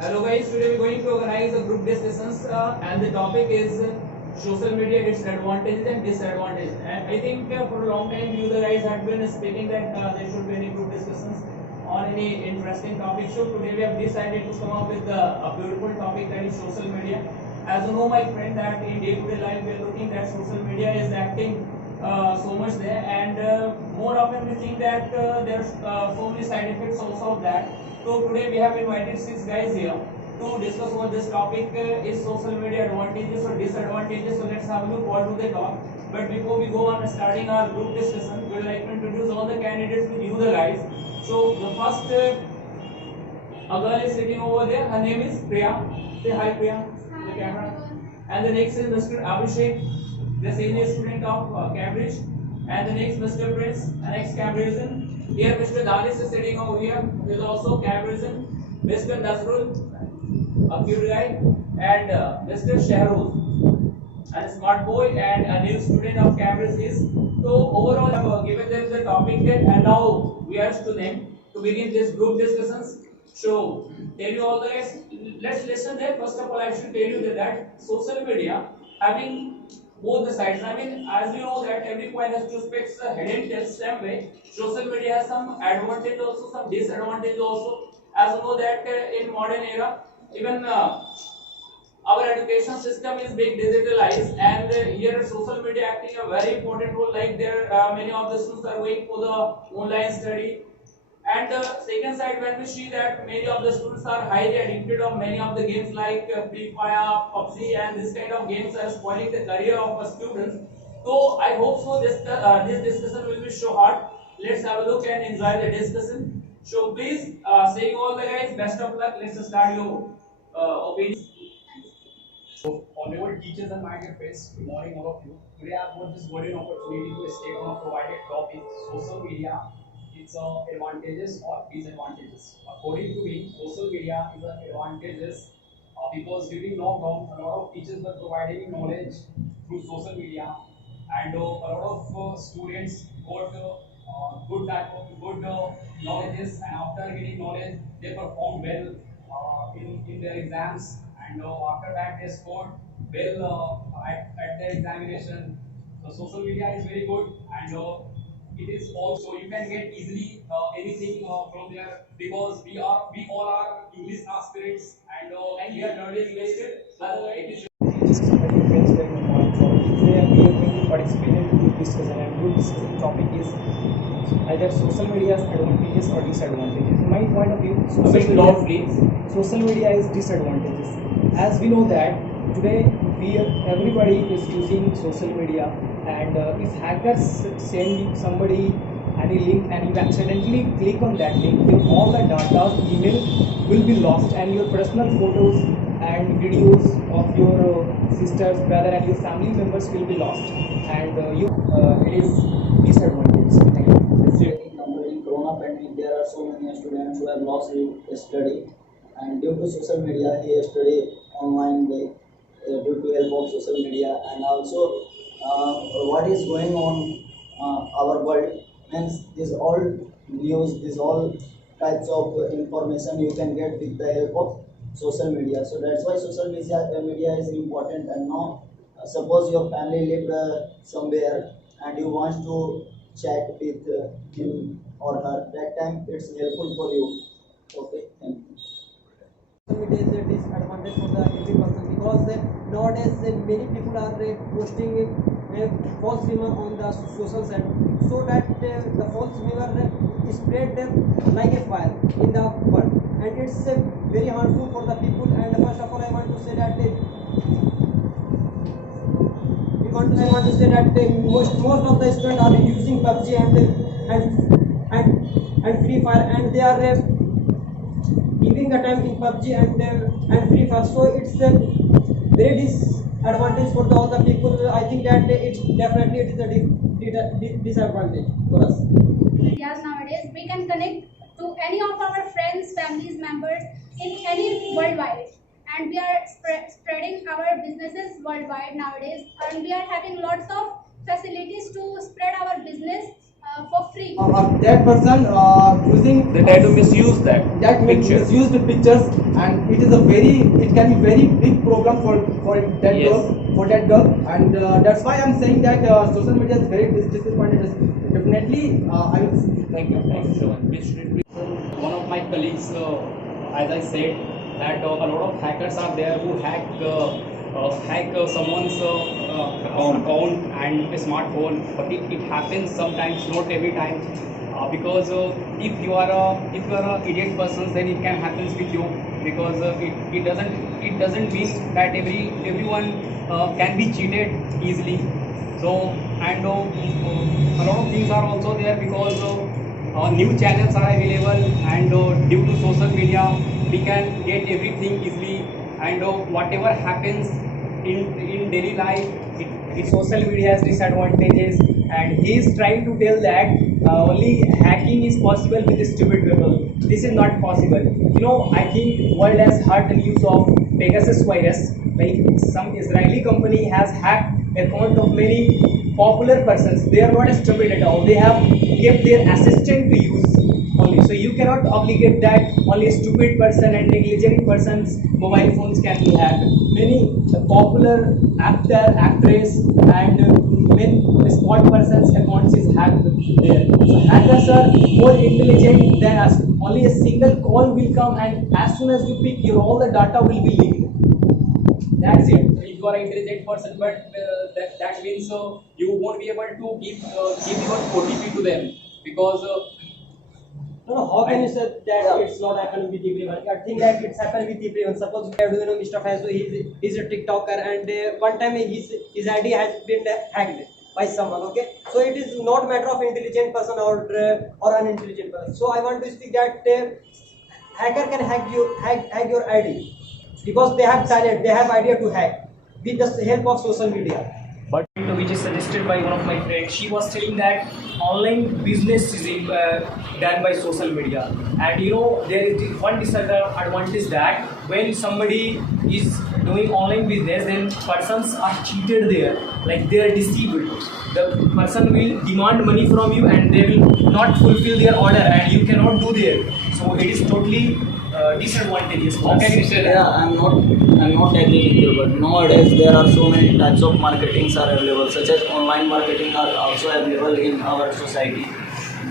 Hello guys, today we are going to organize a group discussions and the topic is social media, its advantages and disadvantages. And I think for a long time you guys had been speaking that there should be any group discussions on any interesting topic. So today we have decided to come up with a beautiful topic, that is social media. As you know my friend, that in day-to-day life we are looking that social media is acting so much there, and more often we think that there's so many side effects also of that. So today we have invited 6 guys here to discuss over this topic, is social media advantages or disadvantages. So let's have a look what do they talk. But before we go on starting our group discussion, we would like to introduce all the candidates with you the guys. So the first a girl is sitting over there, her name is Priya. Say hi Priya to the camera. And the next is Mr. Abhishek, the senior student of Cambridge. And the next Mr. Prince, an ex-Cambridgean. Here Mr. Dalis is sitting over here, he is also Cambridgean. Mr. Nazrul, a cute guy, and Mr. Shahruz, and a smart boy and a new student of Cambridge is. So overall I have given them the topic there, and now we ask to them to begin this group discussions. So tell you all the guys, let's listen there. First of all I should tell you that social media having both the sides. I mean, as you know that every coin has two sides, hidden tails same way. Social media has some advantage also, some disadvantage also. As you know that in modern era, even our education system is being digitalized, and here social media acting a very important role. Like there, many of the students are going for the online study. And second side, when we see that many of the students are highly addicted of many of the games like Free Fire, PUBG, and this kind of games are spoiling the career of students. So I hope so. This discussion will be so hot. Let's have a look and enjoy the discussion. So please, saying all the guys, best of luck. Let's start your opinions. Honorable teachers and my dear friends, good morning all of you. Today I have got this golden opportunity to state on a provided topic, social media, its advantages or disadvantages. According to me, social media is an advantages because during lockdown, a lot of teachers were providing knowledge through social media, and a lot of students got good type of good knowledges, and after getting knowledge, they performed well in their exams, and after that they scored well at their examination. So social media is very good, and it is also you can get easily anything from there, because we all are English aspirants, and we are nowadays wasted. It is Dear friends, very good morning for you. Today we are going to participate in group discussion, and group discussion topic is either social media's advantages or disadvantages. In my point of view, social media is disadvantages. As we know that today everybody is using social media, and if hackers send somebody any link and you accidentally click on that link, then all the data, email will be lost, and your personal photos and videos of your sisters, brother, and your family members will be lost, and it is disadvantage. Thank you. In Corona pandemic, there are so many students who have lost their study, and due to social media, they study online due to help of social media, and also what is going on our world. Means this all news, this all types of information you can get with the help of social media. So that's why social media is important. And now, suppose your family lived somewhere and you want to chat with him or her, that time it's helpful for you. Okay, thank you. Social media is a disadvantage for the every person, because nowadays many people are posting false rumor on the social site, so that the false rumor spread like a fire in the world, and it's very harmful for the people. And first of all, I want to say that most of the students are using PUBG and Free Fire, and they are giving the time in PUBG and Free Fire. So it's a very disadvantage for all the people. I think that it is a disadvantage for us. Medias nowadays, we can connect to any of our friends, families, members in any worldwide, and we are spreading our businesses worldwide nowadays, and we are having lots of facilities to spread our business for free. That person using They try to misuse that picture. misused pictures, and it can be very big problem for that Yes. girl, and that's why I'm saying that social media is very disappointed. Definitely, I will. Thank you, Shravan. Which should be One of my colleagues, as I said, that a lot of hackers are there who hack someone's account and a smartphone, but it happens sometimes, not every time. Because if you are a idiot person, then it can happen with you, because it doesn't mean that everyone can be cheated easily. So, and a lot of things are also there, because new channels are available, and due to social media we can get everything easily, and whatever happens in daily life, social media has disadvantages, and he is trying to tell that only hacking is possible with stupid people. This is not possible. I think world has heard the news of Pegasus virus. Like, some Israeli company has hacked account of many popular persons. They are not stupid at all. They have kept their assistant to use only. So you cannot obligate that only a stupid person and negligent person's mobile phones can be hacked. Many popular actor, actress, and many sport persons' accounts is hacked there. So hackers are more intelligent than us. Only a single call will come, and as soon as you pick, your all the data will be leaked. That's it. If you are an intelligent person, but that means you won't be able to give your OTP to them, because No, how can you say that it's not happening with everyone? I think that it's happened with everyone. Suppose we are doing Mr. Faiz, he's a TikToker, and one time his ID has been hacked by someone. Okay, so it is not matter of intelligent person or unintelligent person. So I want to speak that hacker can hack your ID, because they have talent, they have idea to hack with the help of social media. But which is suggested by one of my friends, she was telling that online business is done by social media, and there is one disadvantage that when somebody is doing online business, then persons are cheated there, like they are deceived. The person will demand money from you, and they will not fulfill their order, and you cannot do there. So it is totally disadvantageous. How can you say that? Yeah, I'm not agree with you, but nowadays there are so many types of marketings are available, such as online marketing are also available in our society.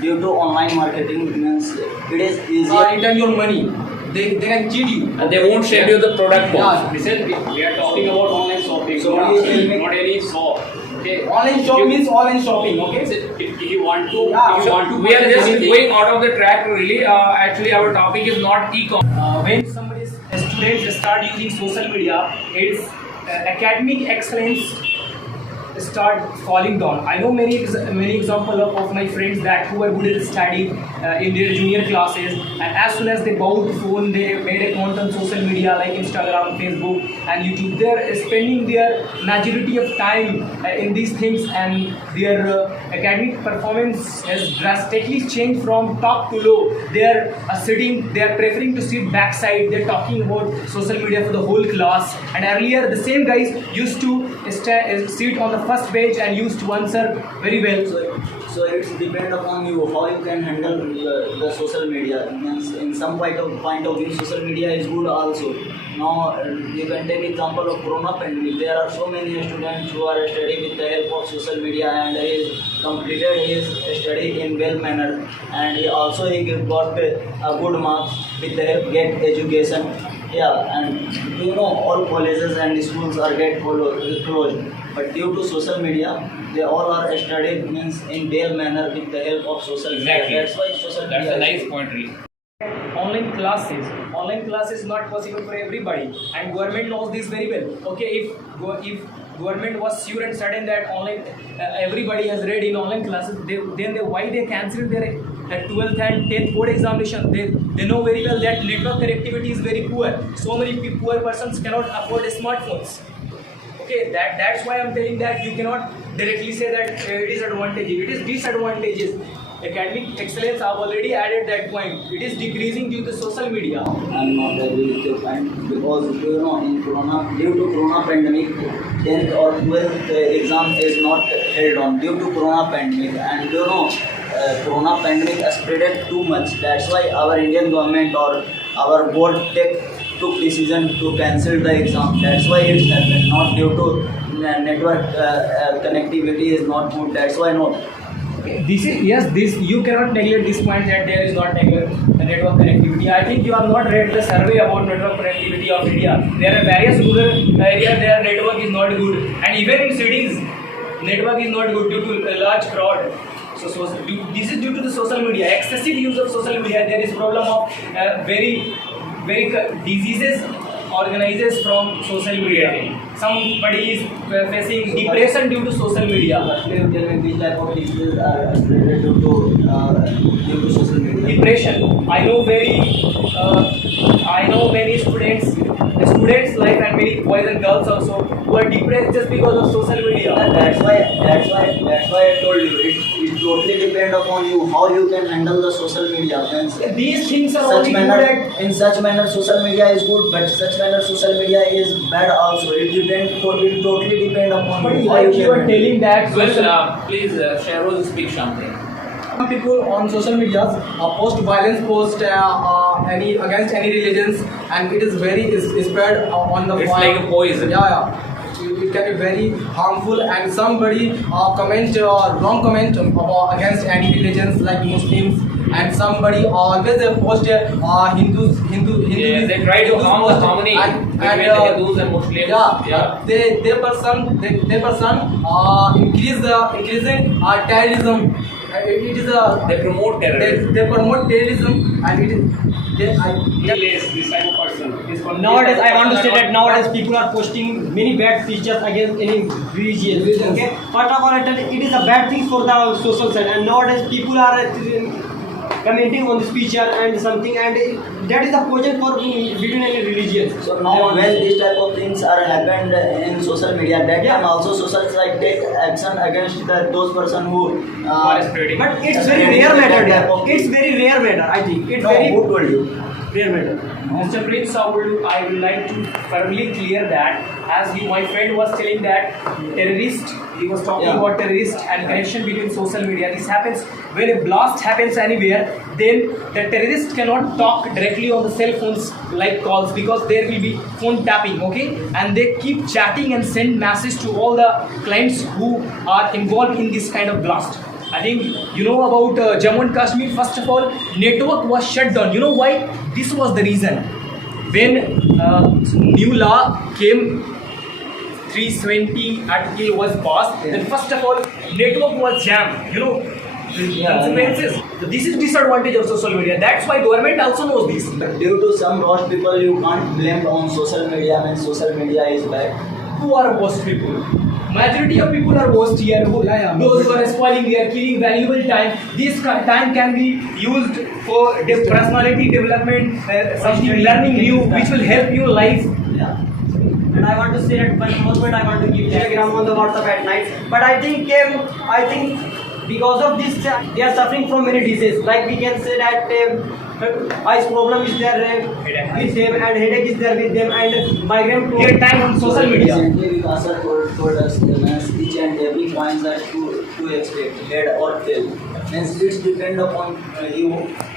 Due to online marketing means it is easier. Return your money. They can cheat you. And they won't share you the product box. yeah, listen, we are talking about online shopping, So not, please tell me- not any shop. Okay, Online shop means online shopping. Okay. if you want to, Yeah, if you want to We are just anything- going out of the track really. Actually, our topic is not e-com. When somebody students start using social media, its academic excellence start falling down. I know many examples of my friends that who were good at study in their junior classes, and as soon as they bought the phone, they made account on social media like Instagram, Facebook, and YouTube. They're spending their majority of time in these things, and their academic performance has drastically changed from top to low. They're preferring to sit backside. They're talking about social media for the whole class, and earlier the same guys used to sit on the first bench and used to answer very well. So it's depend upon you how you can handle the social media. Means in some point of view, social media is good also. Now you can take example of Corona pandemic. There are so many students who are studying with the help of social media, and he completed his study in well manner, and he got a good marks with the help get education. Yeah, and all colleges and schools are get closed. But due to social media, they all are studied means in well manner with the help of social media. Exactly. That's why social That's media. a nice point, really. Online classes is not possible for everybody, and government knows this very well. Okay, if government was sure and certain that online everybody has read in online classes, why they cancelled their 12th and 10th board examination? They know very well that network connectivity is very poor. So many poor persons cannot afford smartphones. Okay, that's why I'm telling that you cannot directly say that it is advantages. It is disadvantages. Academic excellence, I've already added that point. It is decreasing due to social media. I'm not agree with your point, because due to Corona pandemic, 10th or 12th exam is not held on due to Corona pandemic, and corona pandemic spread too much. That's why our Indian government or our board took decision to cancel the exam. That's why it happened, not due to network connectivity is not good. That's why not. This is yes. This you cannot neglect this point that there is not network connectivity. I think you have not read the survey about network connectivity of India. There are various rural areas their network is not good, and even in cities, network is not good due to a large crowd. This is due to the social media, excessive use of social media. There is problem of very diseases organizes from social media. Somebody is facing depression due to social media. Firstly, you tell me which type of diseases are spread due to social media. Depression. I know many students like and many boys and girls also who are depressed just because of social media. That's why I told you. It totally depends upon you how you can handle the social media. Means These things are such only manner, good at in such manner social media is good, but such manner social media is bad also. It totally depend upon but you. How like you can are handle. telling that Please, Shahroz, speak something. Some people on social media post violence, post any against any religions, and it is very spread on the. It's like a poison. Yeah. It can be very harmful, and somebody comment wrong comment against any religions like Muslims, and somebody always post Hindus. Yeah, they try to harm the harmony between the Hindus and Muslims. Yeah. They person increasing terrorism. It is a They promote terrorism. they promote terrorism, and it is This type of person is called. Nowadays, I want to say that nowadays people are posting many bad features against any religion. Okay, first of all, I tell you, it is a bad thing for the social side, and nowadays people are commenting on this picture and something, and that is the poison for between any religion. So now when these type of things are happened in social media, that can also social side take action against those person who are spreading. But it's very rare matter. Yeah. It's very rare matter. I think it's No, very who told you? rare matter. Mr. Prince, I would like to firmly clear that, as my friend was telling that terrorist, he was talking Yeah. about terrorist and connection between social media. This happens when a blast happens anywhere, then the terrorist cannot talk directly on the cell phones like calls, because there will be phone tapping, okay? And they keep chatting and send message to all the clients who are involved in this kind of blast. I think you know about Jammu and Kashmir. First of all, network was shut down. You know why? This was the reason. When new law came, 320 article was passed, then first of all, network was jammed. You know, consequences. So this is disadvantage of social media. That's why government also knows this. But due to some lost people, you can't blame on social media when social media is bad. Who are worst people? Majority of people are worst here. Those who are spoiling, they are killing valuable time. This time can be used for personality development, something learning new, which will help your life. Yeah. And I want to say that one more point I want to give Telegram on the WhatsApp at night. But I think because of this, they are suffering from many diseases. Like we can say that eyes problem is there with them, and headache is there with them, and migraine problem. Get time on social media. Recently, Vikasa told us that each and every points are to expect, head or tail. Means it's depend upon you,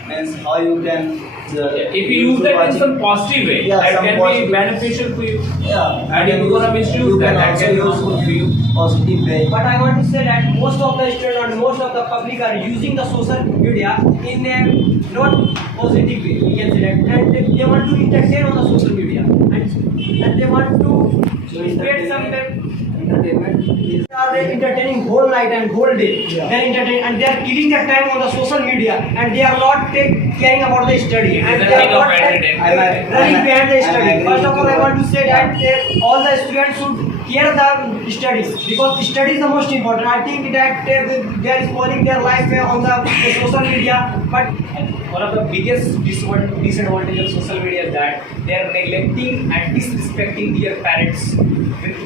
means how you can. If you use that in some positive way, Yeah, that some can positive. be beneficial to you. Yeah. And if you gonna misuse you that, that also can be use harmful to you. positive way. But I want to say that most of the students and most of the public are using the social media in a not positive way. We can say that, and they want to entertain on the social media, and they want to create some. Entertainment is Are they entertaining whole night and whole day? Yeah. They're entertaining and they're killing their time on the social media, and they are not caring about the study, and It's a they are thing of not entertainment. running behind the I'm study. agree First of all, I with want to say that all the students should care the studies, because study is the most important. I think that they are spoiling their life on the social media, but One of the biggest disadvantage of social media is that they are neglecting and disrespecting their parents.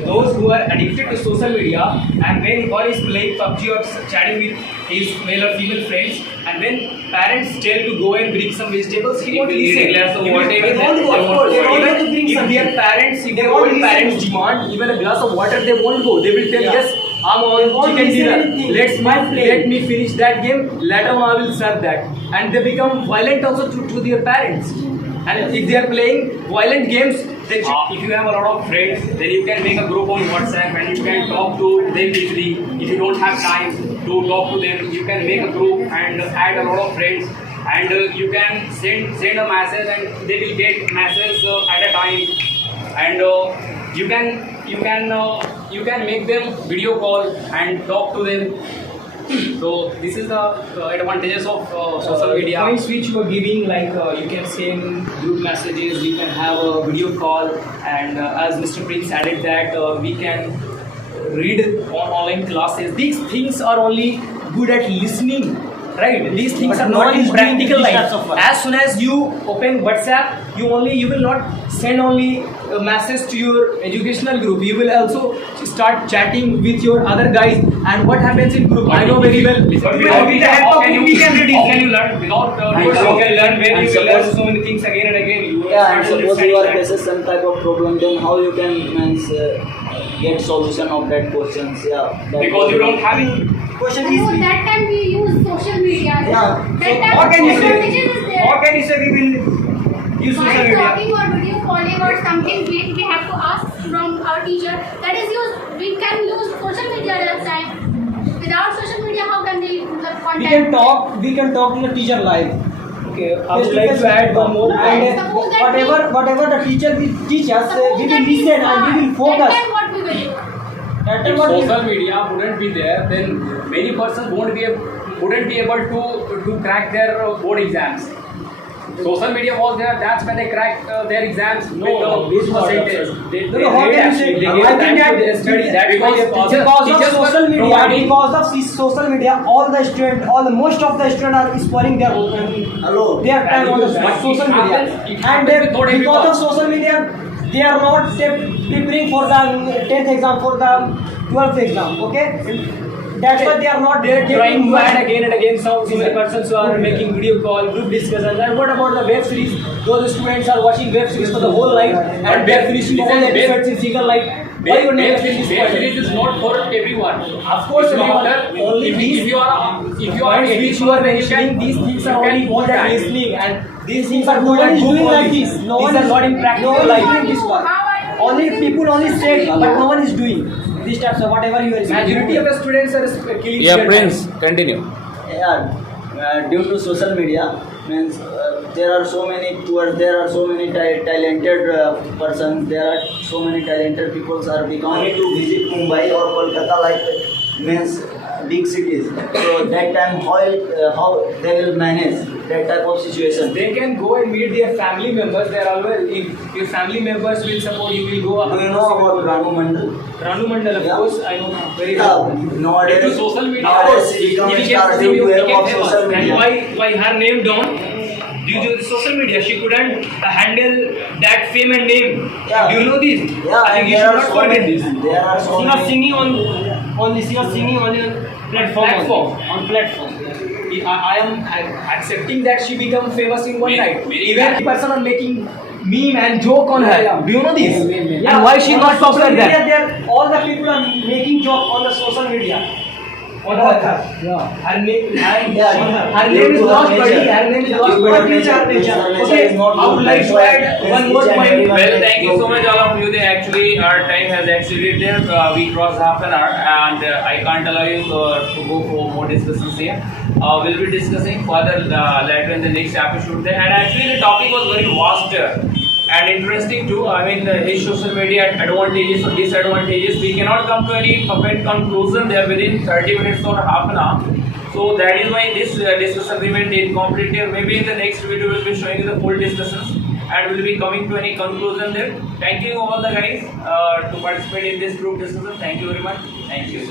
Those who are addicted to social media, and when one is playing PUBG or chatting with his male or female friends, and when parents tell to go and bring some vegetables, he won't He will listen. eat a glass of He will- water, they even won't then go. they won't They go. won't Even go. to bring If something. their parents, if They their won't own listen. parents demand even a glass of water, they won't go. They will tell, Yeah. yes, I'm They on won't chicken listen dinner. anything while playing. Let me finish that game. Later on, I will serve that. And they become violent also to their parents. And if they are playing violent games, they If you have a lot of friends, then you can make a group on WhatsApp and you can talk to them easily. If you don't have time to talk to them, you can make a group and add a lot of friends, and you can send a message and they will get messages at a time, and you can make them video call and talk to them. So this is the advantages of social media. Points which you are giving, like you can send group messages, you can have a video call, and as Mr. Prince added that we can read on online classes. These things are only good at listening, right? These things But are no not one in is doing practical these life. types of work. As soon as you open WhatsApp, you will not send only a message to your educational group. You will also start chatting with your other guys. And what happens in group? I know very well. But With without the help of whom we can read how it. can you learn without You can learn when And you will learn suppose- so many things again and again. You will Yeah, and start suppose you are understanding that. faces some type of problem, then how you can get solution of that questions? Yeah, that because you don't have it. Question So is, that time we use social media. Yeah. That So time what can you say? advantages is there. what can you say we will use social While media? talking or video calling or something, we have to ask from our teacher. That is we can use social media at that time. Without social media, how can we contact? We can talk to the teacher live. Okay, I would like to add one more And point. Suppose that whatever the teacher will teach us, Suppose we will that listen and we will That focus. time what we will do? That If is what we social media wouldn't be there, then many persons wouldn't be able to crack their board exams. Social media was there. That's when they cracked their exams. This percentage. No, how can you say? I think that study that because because of social media, providing- because of this social media, most of the students are spoiling their time on the social it media, happens and with not everyone. because of social media, they are not preparing for the 10th exam, for the 12th exam. Okay, that's why they are not trying to much- add again and again so many persons who are making video call, group discussions. And what about the web series? Those students are watching web series for the whole life and they are finishing all the episodes in single life. Why you never finish Web series is not for everyone. Of course, everyone. After, Only if you are points which you are mentioning, these things are only good at listening, and these things are No good one at is book doing like only. this. No These one are is not in no practical one is life. doing this work. Only people only say, but no one is doing these types of whatever you are saying. Majority of the students are killing Yeah, their Prince, time. continue. Yeah, due to social media, means there are so many tours, there are so many talented persons, there are so many talented people are becoming to visit Mumbai or Kolkata, like means big cities. So that time how they will manage that type of situation? They can go and meet their family members. They are always, if your family members will support you, will go. Do you know about Ranu Mandal? Ranu Mandal, of Yeah. course, I know very Yeah, well. nowadays, Due to social media, nowadays he become a became star due to help of famous. social And media. why her name down? Due to the social media, she couldn't handle that fame and name. Yeah. Do you know this? Yeah, I think and you there should are not so forget many. this. There are so She was many. singing on platform. On platform. I am accepting that she become famous in one night. Even person are making meme and joke on her. Do you know this? Yeah, And why she on not the social popular media, there? all the people are making joke on the social media. On her. Her name, Yeah, her due name is to her not nature. Buddy. Her name is Due not to her Buddy. nature, her nature Okay, is not I would good. like That's to why add one each more and point. everyone Well, makes thank you so joke. much, all of you. Actually, our time has exceeded there. We crossed half an hour, and I can't allow you to go for more discussions here. We'll be discussing further later in the next episode there. And actually, the topic was very vast and interesting too. I mean, his social media advantages or disadvantages. We cannot come to any perfect conclusion there within 30 minutes or half an hour. So that is why this discussion remained incomplete. Maybe in the next video we'll be showing you the full discussions and we'll be coming to any conclusion there. Thank you all the guys to participate in this group discussion. Thank you very much. Thank you.